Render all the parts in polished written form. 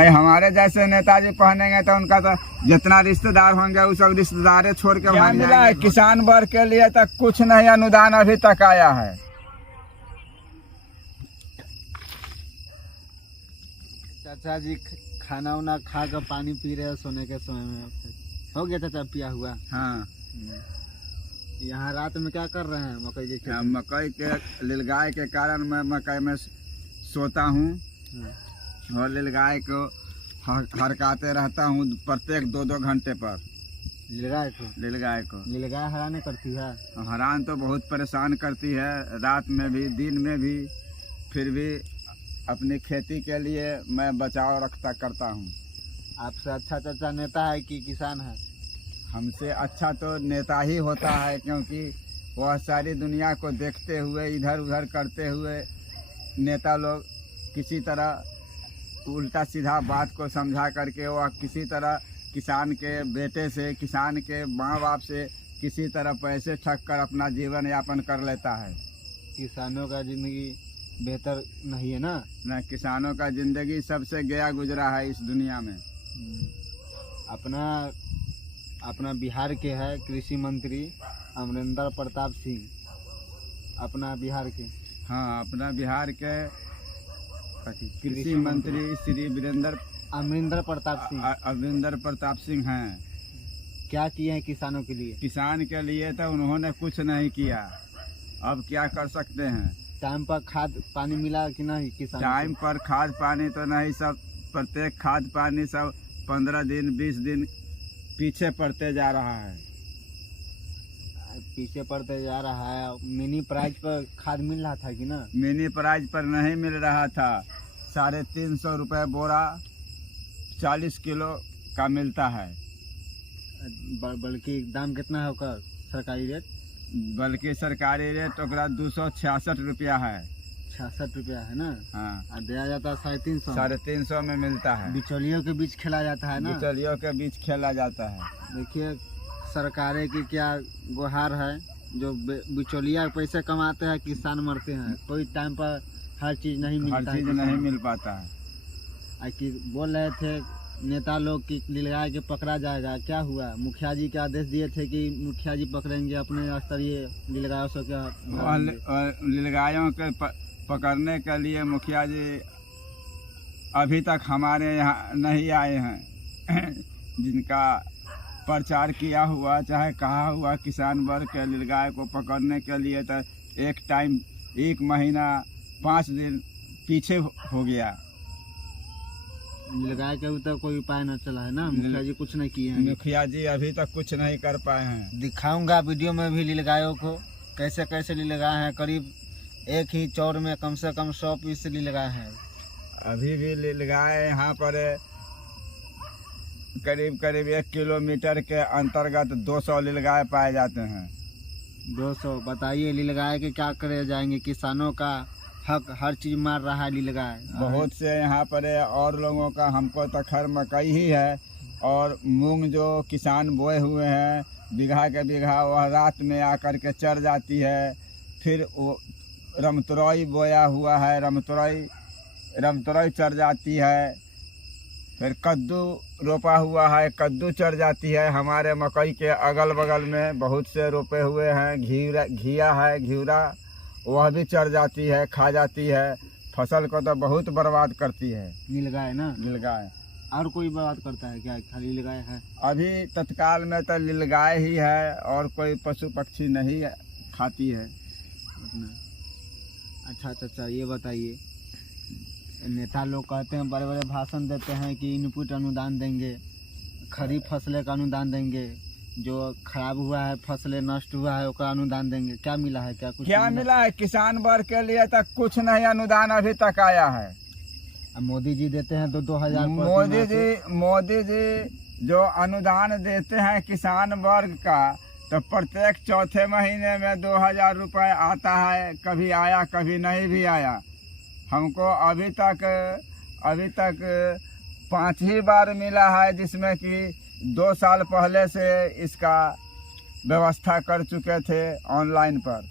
नहीं हमारे जैसे नेताजी पहनेंगे तो उनका तो जितना रिश्तेदार होंगे वो सब रिश्तेदारे छोड़ के भाग मिला है। किसान वर्ग के लिए तक कुछ नहीं अनुदान अभी तक आया है। चाचा जी खाना वाना खा कर पानी पी रहे हैं सोने के समय में, हो गया चाचा पिया हुआ? हाँ। यहाँ रात में क्या कर रहे हैं? मकई के खेत? मकई के लीलगाय के कारण मैं मकई में सोता हूँ और लीलगाय को हरकाते रहता हूँ प्रत्येक 2-2 घंटे पर। लीलगाय को लीलगाय हैरान करती है? हैरान तो बहुत परेशान करती है, रात में भी दिन में भी। फिर भी अपनी खेती के लिए मैं बचाव करता हूँ। आपसे अच्छा चाचा नेता है कि किसान है? हमसे अच्छा तो नेता ही होता है, क्योंकि वह सारी दुनिया को देखते हुए इधर उधर करते हुए नेता लोग किसी तरह उल्टा सीधा बात को समझा करके वह किसी तरह किसान के बेटे से, किसान के माँ बाप से किसी तरह पैसे ठग कर अपना जीवन यापन कर लेता है। किसानों का जिंदगी बेहतर नहीं है ना? न, किसानों का जिंदगी सबसे गया गुजरा है इस दुनिया में। अपना बिहार के है कृषि मंत्री अमरिंदर प्रताप सिंह, अपना बिहार के। हाँ, अपना बिहार के कृषि मंत्री श्री अमरिंदर प्रताप सिंह हैं। क्या किए हैं किसानों के लिए? किसान के लिए तो उन्होंने कुछ नहीं किया, अब क्या कर सकते हैं। टाइम पर खाद पानी मिला कि नहीं किसान? टाइम पर खाद पानी तो नहीं, सब प्रत्येक खाद पानी सब 15 दिन 20 दिन पीछे पड़ते जा रहा है। पीछे पड़ते जा रहा है। मिनी प्राइस पर खाद मिल रहा था कि ना? मिनी प्राइस पर नहीं मिल रहा था। 350 रुपये बोरा 40 किलो का मिलता है। बल्कि दाम कितना है उसका सरकारी रेट? बल्कि सरकारी रेट ओकरा 266 रुपया है। 66 रुपया है ना? हाँ। दिया जाता है 350। 350 में मिलता है। बिचौलियों के बीच खेला जाता है ना? बिचौलियों के बीच खेला जाता है। देखिए सरकारें की क्या गुहार है, जो बिचौलिया पैसे कमाते हैं किसान मरते हैं। कोई टाइम पर हर चीज नहीं मिलता, हर चीज नहीं मिल पाता है। कि बोल रहे थे नेता लोग कि लीलगाय के पकड़ा जाएगा, क्या हुआ? मुखिया जी के आदेश दिए थे कि मुखिया जी पकड़ेंगे अपने स्तरीय लीलगायों से। क्या लीलगायों के पकड़ने के लिए मुखिया जी अभी तक हमारे यहाँ नहीं आए हैं। जिनका प्रचार किया हुआ चाहे कहा हुआ किसान वर्ग के लीलगाय को पकड़ने के लिए, तो एक टाइम 1 महीना 5 दिन पीछे हो गया। लीलगाय के अभी तक कोई उपाय न चला है ना? मुखिया जी कुछ नहीं किए हैं? मुखिया जी अभी तक कुछ नहीं कर पाए हैं। दिखाऊंगा वीडियो में भी लीलगायों को कैसे कैसे लीलगाय हैं। करीब एक ही चौर में कम से कम 100 पीस लीलगाय हैं। अभी भी लीलगाय यहाँ पर करीब 1 किलोमीटर के अंतर्गत 200 लीलगाय पाए जाते हैं। 200? बताइए लीलगाय के क्या करे जाएंगे? किसानों का हक हर चीज मार रहा है लीलगाय। बहुत से यहाँ पर और लोगों का, हमको तो खैर मकई ही है और मूंग जो किसान बोए हुए हैं बीघा के बीघा, वह रात में आकर के चढ़ जाती है। फिर वो रमतुरई बोया हुआ है, रमतुरई चढ़ जाती है। फिर कद्दू रोपा हुआ है, कद्दू चढ़ जाती है। हमारे मकई के अगल बगल में बहुत से रोपे हुए हैं। घिया है, घिउरा, वह भी चढ़ जाती है, खा जाती है। फसल को तो बहुत बर्बाद करती है नीलगाय ना? नीलगाय। और कोई बर्बाद करता है क्या? खाली नीलगाय है अभी तत्काल में तो नीलगाय ही है और कोई पशु पक्षी नहीं खाती है। अच्छा चाचा ये बताइए, नेता लोग कहते हैं, बड़े बड़े भाषण देते हैं कि इनपुट अनुदान देंगे, खरीफ फसलें का अनुदान देंगे, जो खराब हुआ है फसलें नष्ट हुआ है उसका अनुदान देंगे। क्या मिला है? क्या कुछ मिला है? किसान वर्ग के लिए तक कुछ नहीं अनुदान अभी तक आया है। मोदी जी देते हैं 2-2 हजार। मोदी जी जो अनुदान देते हैं किसान वर्ग का, तो प्रत्येक चौथे महीने में 2000 रुपये आता है। कभी आया कभी नहीं भी आया। हमको अभी तक 5 ही बार मिला है, जिसमें कि 2 साल पहले से इसका व्यवस्था कर चुके थे ऑनलाइन पर।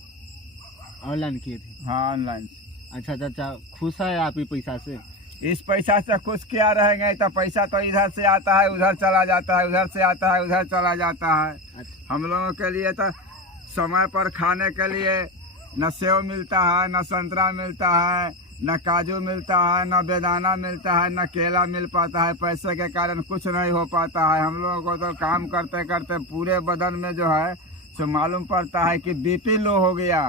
ऑनलाइन किए थे? हाँ, ऑनलाइन। अच्छा चाचा खुश है आप ही पैसा से? इस पैसा से कुछ क्या रहेंगे, तो पैसा तो इधर से आता है उधर चला जाता है, उधर से आता है उधर चला जाता है। अच्छा। हम लोगों के लिए तो समय पर खाने के लिए न सेव मिलता है, न संतरा मिलता है, न काजू मिलता है, न बेदाना मिलता है, न केला मिल पाता है। पैसे के कारण कुछ नहीं हो पाता है। हम लोगों को तो काम करते करते पूरे बदन में जो है सो मालूम पड़ता है कि बीपी लो हो गया।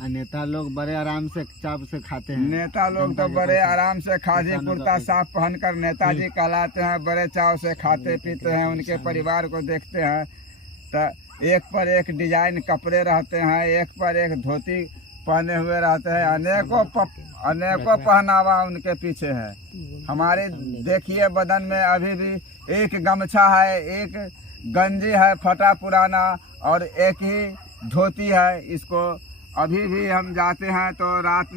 नेता लोग बड़े आराम से चाप से खाते हैं। नेता लोग तो बड़े आराम से खादी कुर्ता साफ पहनकर नेताजी कहलाते हैं, बड़े चाव से खाते पीते हैं, उनके परिवार को देखते हैं तो एक पर एक डिजाइन कपड़े रहते हैं, एक पर एक धोती पहने हुए रहते हैं, अनेकों पहनावा उनके पीछे है। हमारे देखिए बदन में अभी भी एक गमछा है, एक गंजी है फटा पुराना और एक ही धोती है। इसको अभी भी हम जाते हैं तो रात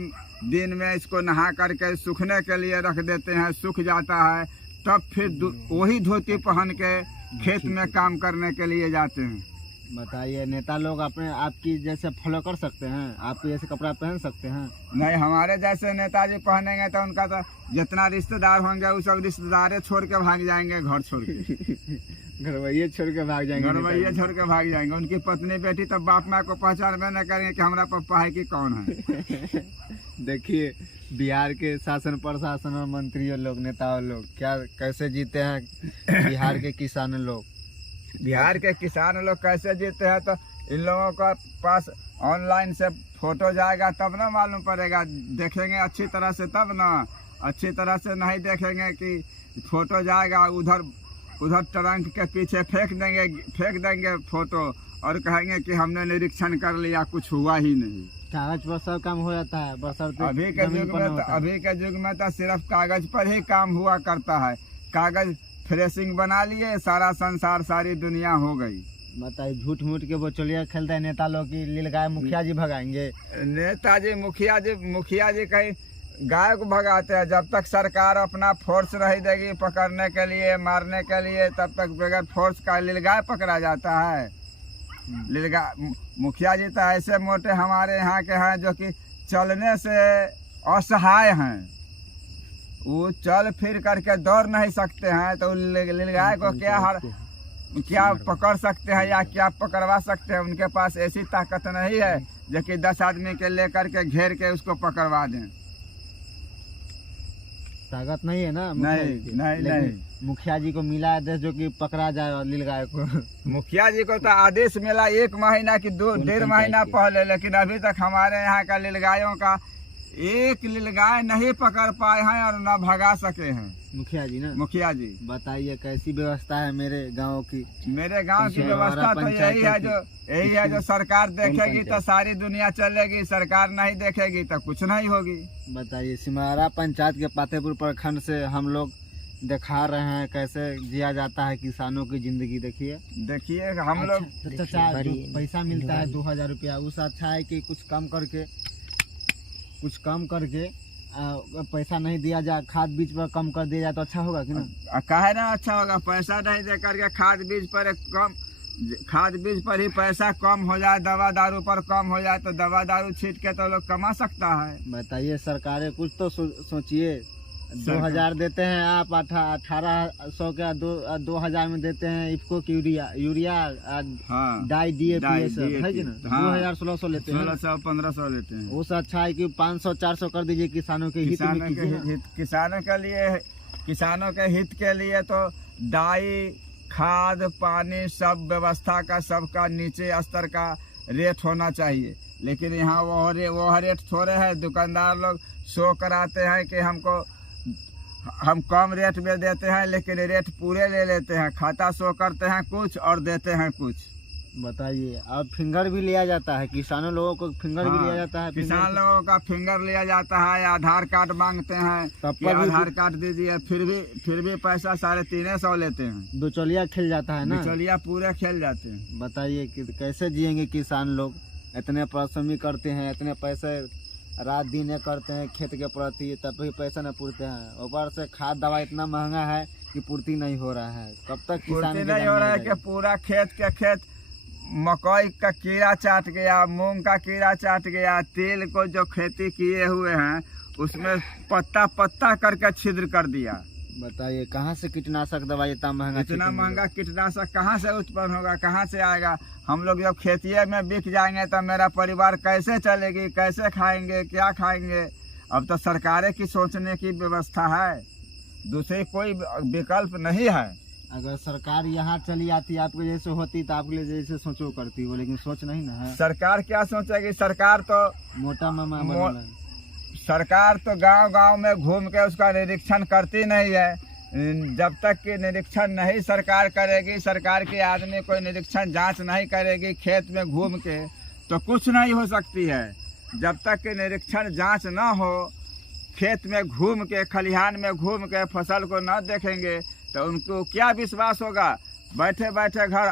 दिन में इसको नहा करके सूखने के लिए रख देते हैं, सूख जाता है, तब फिर वही धोती पहन के खेत में काम करने के लिए जाते हैं। बताइए, नेता लोग अपने आपकी जैसे फॉलो कर सकते हैं? आप जैसे कपड़ा पहन सकते हैं? नहीं, हमारे जैसे नेताजी पहनेंगे तो उनका तो जितना रिश्तेदार होंगे वो सब रिश्तेदारे छोड़ के भाग जाएंगे, घर छोड़ के घरवैये छोड़ के भाग जाएंगे। घरवैये छोड़ के भाग जाएंगे। उनकी पत्नी बेटी तब बाप माँ को पहचान में न करेंगे कि हमारा पप्पा है कि कौन है। देखिए, बिहार के शासन प्रशासन और मंत्रियों लोग, नेता लोग क्या कैसे जीते हैं बिहार के किसान लोग। बिहार के किसान लोग कैसे जीते हैं तो इन लोगों का पास ऑनलाइन से फोटो जाएगा तब ना मालूम पड़ेगा। देखेंगे अच्छी तरह से तब ना, अच्छी तरह से नहीं देखेंगे कि फोटो जाएगा उधर ट्रंक के पीछे फेंक देंगे फोटो और कहेंगे कि हमने निरीक्षण कर लिया, कुछ हुआ ही नहीं। कागज पर सब काम हो जाता है। अभी के युग में तो सिर्फ कागज पर ही काम हुआ करता है। कागज फ्रेशिंग बना लिए, सारा संसार सारी दुनिया हो गई। बताइए, झूठ मूठ के बोचलिया खेलते हैं नेता लोग की लीलगाय मुखिया जी भगाएंगे। नेताजी मुखिया जी कहीं गाय को भगाते हैं। जब तक सरकार अपना फोर्स नहीं देगी पकड़ने के लिए, मारने के लिए, तब तक बगैर फोर्स का लीलगाय पकड़ा जाता है। लीलगाय मुखिया जी तो ऐसे मोटे हमारे यहाँ के हैं जो कि चलने से असहाय हैं, वो चल फिर करके दौड़ नहीं सकते हैं, तो लीलगाय को क्या पकड़ सकते हैं या क्या पकड़वा सकते हैं। उनके पास ऐसी ताकत नहीं है जो कि 10 आदमी के लेकर के घेर के उसको पकड़वा दें। ताकत नहीं है ना। नहीं। मुखिया जी को मिला आदेश जो कि पकड़ा जाए और लीलगाय को। मुखिया जी को तो आदेश मिला 1 महीना की 1.5 महीना पहले, लेकिन अभी तक हमारे यहाँ का लीलगायों का एक लीलगाय नहीं पकड़ पाए हैं और न भगा सके हैं। मुखिया जी बताइए, कैसी व्यवस्था है मेरे गांव की? मेरे गांव की व्यवस्था तो यही है जो सरकार देखेगी तो सारी दुनिया चलेगी, सरकार नहीं देखेगी तो कुछ नहीं होगी। बताइए, सिमरा पंचायत के पातेपुर प्रखंड से हम लोग दिखा रहे हैं कैसे जिया जाता है किसानों की जिंदगी। देखिए हम लोग पैसा मिलता है 2000 रुपया, उससे अच्छा है कि कुछ कम करके पैसा नहीं दिया जाए, खाद बीज पर कम कर दिया जाए तो अच्छा होगा कि ना? काहे ना अच्छा होगा। पैसा नहीं दे करके खाद बीज पर ही पैसा कम हो जाए, दवा दारू पर कम हो जाए तो दवा दारू छीट के तो लोग कमा सकता है। बताइए, सरकारें कुछ तो सोचिए। 2000 देते हैं आप, 1800 का 2000 में देते हैं इफको की यूरिया डाई DAP सब है कि ना। 2000-1600 लेते हैं, 1600-1500 लेते हैं। उससे अच्छा है कि 500-400 कर दीजिए किसानों के हित में। किसानों के हित के लिए तो डाई, खाद, पानी सब व्यवस्था का सबका नीचे स्तर का रेट होना चाहिए। लेकिन यहाँ वो रेट थोड़े है। दुकानदार लोग शो कराते हैं कि हम कम रेट में देते हैं, लेकिन रेट पूरे ले लेते हैं। खाता शो करते हैं कुछ और देते हैं कुछ। बताइए, अब फिंगर भी लिया जाता है, किसानों लोगों को फिंगर भी लिया जाता है। किसान लोगों का फिंगर लिया जाता है, आधार कार्ड मांगते हैं, तब आधार कार्ड दीजिए, फिर भी पैसा 350 लेते हैं। बिचौलिया खेल जाता है ना, बिचौलिया पूरे खेल जाते हैं। बताइए कि कैसे जिएंगे किसान लोग? इतने परिश्रमी करते हैं, इतने पैसे रात दिन करते हैं खेत के प्रति, तब भी पैसा न पूर्ति है। ऊपर से खाद दवा इतना महंगा है कि पूर्ति नहीं हो रहा है। कब तक किसान नहीं हो रहा है कि पूरा खेत मकई का कीड़ा चाट गया, मूंग का कीड़ा चाट गया, तिल को जो खेती किए हुए हैं उसमें पत्ता पत्ता करके छिद्र कर दिया। बताइए कहाँ से कीटनाशक दवाई इतना महंगा इतना महंगा कीटनाशक कहाँ से उत्पन्न होगा, कहाँ से आएगा? हम लोग जब खेतिए में बिक जाएंगे तो मेरा परिवार कैसे चलेगी, कैसे खाएंगे, क्या खाएंगे? अब तो सरकारें की सोचने की व्यवस्था है, दूसरी कोई विकल्प नहीं है। अगर सरकार यहाँ चली आती आपके जैसे होती तो आपके लिए जैसे सोचो करती वो, लेकिन सोच नहीं ना है। सरकार क्या सोचेगी? सरकार तो मोटा मामा बनल है। सरकार तो गांव-गांव में घूम के उसका निरीक्षण करती नहीं है। जब तक कि निरीक्षण नहीं सरकार करेगी, सरकार के आदमी कोई निरीक्षण जांच नहीं करेगी खेत में घूम के, तो कुछ नहीं हो सकती है। जब तक कि निरीक्षण जांच न हो, खेत में घूम के, खलिहान में घूम के फसल को न देखेंगे तो उनको क्या विश्वास होगा? बैठे बैठे घर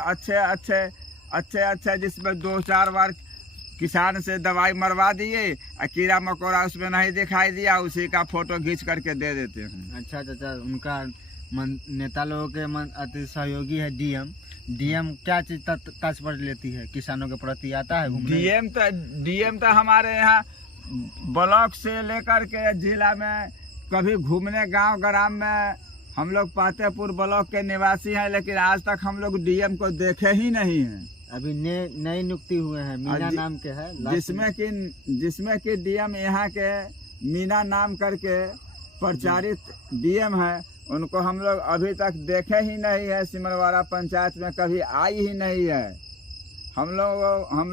अच्छे जिसमें 2-4 बार किसान से दवाई मरवा दिए, कीड़ा मकोड़ा उसमें नहीं दिखाई दिया, उसी का फोटो खींच करके दे देते हैं। अच्छा चाचा, उनका नेता लोगों के अति सहयोगी है डीएम क्या चीज तत्पर्य लेती है किसानों के प्रति? आता है घूमने? डीएम तो हमारे यहाँ ब्लॉक से लेकर के जिला में कभी घूमने गांव ग्राम में, हम लोग पातेपुर ब्लॉक के निवासी हैं, लेकिन आज तक हम लोग डीएम को देखे ही नहीं हैं। अभी नई नियुक्ति हुए हैं, मीना नाम के है, जिसमें कि डीएम यहाँ के मीना नाम करके प्रचारित डीएम है, उनको हम लोग अभी तक देखे ही नहीं है। सिमरवाड़ा पंचायत में कभी आई ही नहीं है। हम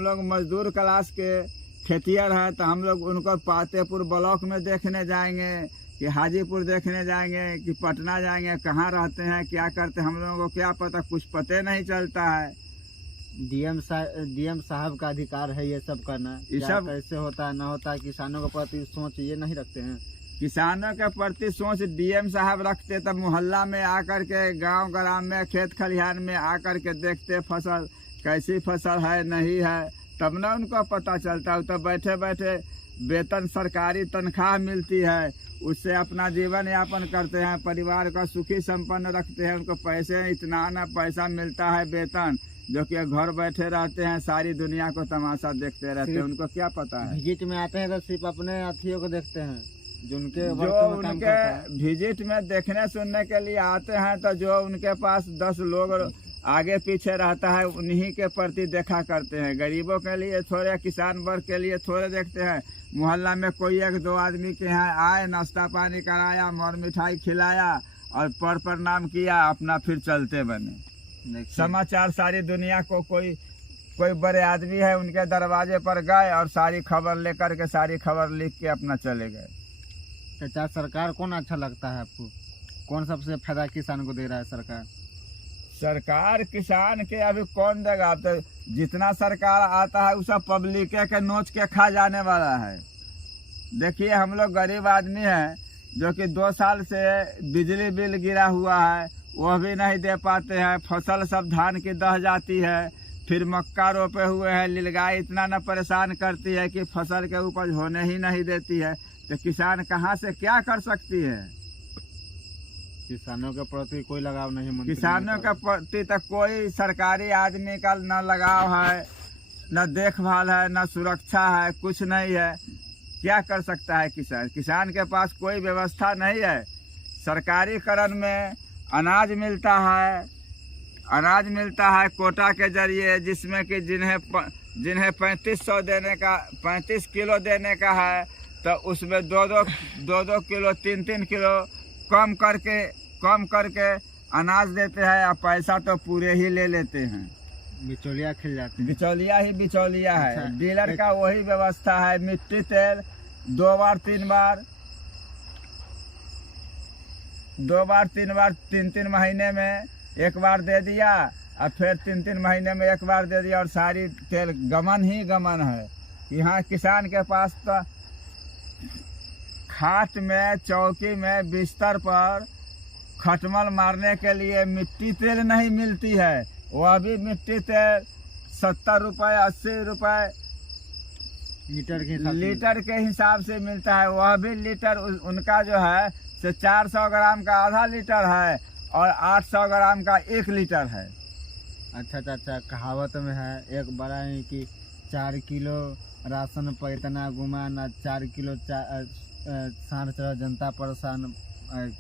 लोग मजदूर क्लास के खेतियर हैं, तो हम लोग उनको पातेपुर ब्लॉक में देखने जाएंगे कि हाजीपुर देखने जाएंगे कि पटना जाएंगे, कहाँ रहते हैं, क्या करते हैं, हम लोगों को क्या पता, कुछ पते नहीं चलता है। डीएम साहब का अधिकार है ये सब करना, ये सब कैसे होता है ना होता है? किसानों के प्रति सोच ये नहीं रखते हैं। किसानों के प्रति सोच डीएम साहब रखते तब मोहल्ला में आकर के, गांव ग्राम में, खेत खलिहान में आकर के देखते फसल कैसी फसल है नहीं है, तब ना उनको पता चलता है। तो बैठे बैठे वेतन सरकारी तनख्वाह मिलती है, उससे अपना जीवन यापन करते हैं, परिवार का सुखी संपन्न रखते हैं। उनको पैसे इतना ना पैसा मिलता है वेतन, जो कि घर बैठे रहते हैं, सारी दुनिया को तमाशा देखते रहते हैं। उनको क्या पता है? विजिट में आते हैं तो सिर्फ अपने अथियों को देखते हैं, जो उनके विजिट में देखने सुनने के लिए आते हैं, तो जो उनके पास 10 लोग आगे पीछे रहता है उन्हीं के प्रति देखा करते हैं। गरीबों के लिए थोड़े, किसान वर्ग के लिए थोड़े देखते हैं। मोहल्ला में कोई 1-2 आदमी के यहाँ आए, नाश्ता पानी कराया, मोर मिठाई खिलाया और पर प्रणाम किया, अपना फिर चलते बने। समाचार सारी दुनिया को कोई बड़े आदमी है उनके दरवाजे पर गए और सारी खबर लेकर के, सारी खबर लिख के अपना चले गए। चाचा, सरकार कौन अच्छा लगता है आपको? कौन सबसे फायदा किसान को दे रहा है सरकार किसान के अभी कौन देगा? अब तो जितना सरकार आता है वो सब पब्लिक के नोच के खा जाने वाला है। देखिए, हम लोग गरीब आदमी हैं, जो कि 2 साल से बिजली बिल गिरा हुआ है, वह भी नहीं दे पाते हैं। फसल सब धान की दह जाती है, फिर मक्का रोपे हुए हैं, नीलगाय इतना न परेशान करती है कि फसल के उपज होने ही नहीं देती है। तो किसान कहाँ से क्या कर सकती है? किसानों के प्रति कोई लगाव नहीं। किसानों के प्रति तो कोई सरकारी आदमी का न लगाव है, न देखभाल है, न सुरक्षा है, कुछ नहीं है। क्या कर सकता है किसान? किसान के पास कोई व्यवस्था नहीं है। सरकारीकरण में अनाज मिलता है कोटा के जरिए, जिसमें कि जिन्हें 3500 देने का, 35 किलो देने का है, तो उसमें 2-2 किलो, 3-3 किलो कम करके अनाज देते हैं, और पैसा तो पूरे ही ले लेते हैं। बिचौलिया खिल जाते हैं। बिचौलिया है। अच्छा, डीलर का वही व्यवस्था है। मिट्टी तेल 2 बार 3 बार 3-3 महीने में 1 बार दे दिया, और फिर 3-3 महीने में 1 बार दे दिया, और सारी तेल गमन ही गमन है। यहाँ किसान के पास तो खाट में, चौकी में, बिस्तर पर खटमल मारने के लिए मिट्टी तेल नहीं मिलती है। वह भी मिट्टी तेल 70 रुपये 80 रुपये लीटर के हिसाब से मिलता है। वह भी लीटर उनका जो है से 400 ग्राम का आधा लीटर है, और 800 ग्राम का 1 लीटर है। अच्छा चाचा, कहावत में है एक बड़ा ही कि 4 किलो राशन पर इतना गुमान, 4 किलो साढ़ चढ़ा जनता परेशान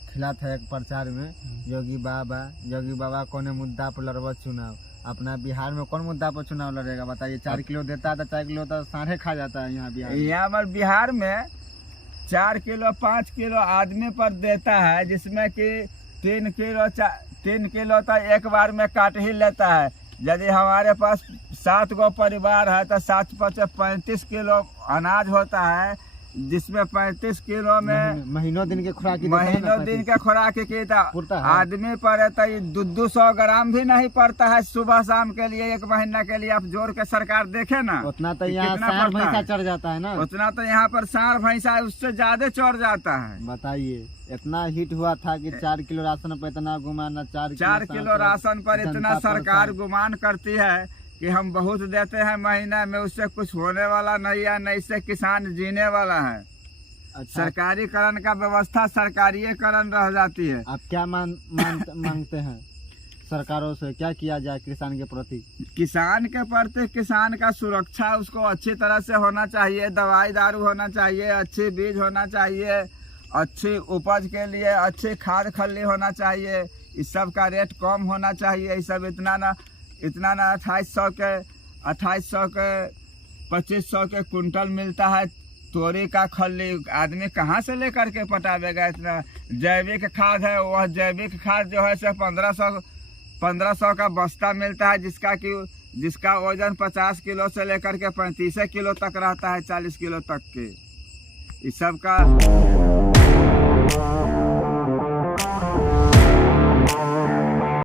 खिला था एक प्रचार में योगी बाबा कौन मुद्दा पर लड़ब चुनाव। अपना बिहार में कौन मुद्दा पर चुनाव लड़ेगा बताइए। 4 किलो देता है तो 4 किलो तो साढ़े खा जाता है यहाँ बिहार में। यहाँ पर बिहार में 4 किलो 5 किलो आदमी पर देता है, जिसमें कि 3 किलो तो एक बार में काट ही लेता है। यदि हमारे पास 7 गो परिवार है तो 7 × 35 किलो अनाज होता है, जिसमें 35 किलो में महीनों दिन के खुराक की आदमी पर तो 200 ग्राम भी नहीं पड़ता है सुबह शाम के लिए। 1 महीना के लिए आप जोड़ के सरकार देखे ना, उतना तो यहाँ साढ़ भैंसा चढ़ जाता है ना, उतना तो यहाँ पर साढ़ भैंसा उससे ज्यादा चढ़ जाता है। बताइए इतना हिट हुआ था कि 4 किलो राशन पर इतना गुमान, 4 किलो राशन पर इतना सरकार गुमान करती है कि हम बहुत देते हैं महीना में, उससे कुछ होने वाला नहीं है, न इससे किसान जीने वाला है। अच्छा, सरकारीकरण का व्यवस्था सरकारीकरण रह जाती है। आप क्या मांगते हैं सरकारों से, क्या किया जाए किसान के प्रति? किसान के प्रति किसान का सुरक्षा उसको अच्छी तरह से होना चाहिए, दवाई दारू होना चाहिए, अच्छी बीज होना चाहिए, अच्छी उपज के लिए अच्छी खाद खल्ली होना चाहिए। इस सब का रेट कम होना चाहिए। ये सब इतना ना 2800 के 2500 के कुंटल मिलता है तोरी का खल्ली। आदमी कहाँ से लेकर के पटावेगा इतना? जैविक खाद है, वह जैविक खाद जो है से 1500 का बस्ता मिलता है, जिसका वजन 50 किलो से लेकर के 35 किलो तक रहता है, 40 किलो तक के। इस सब का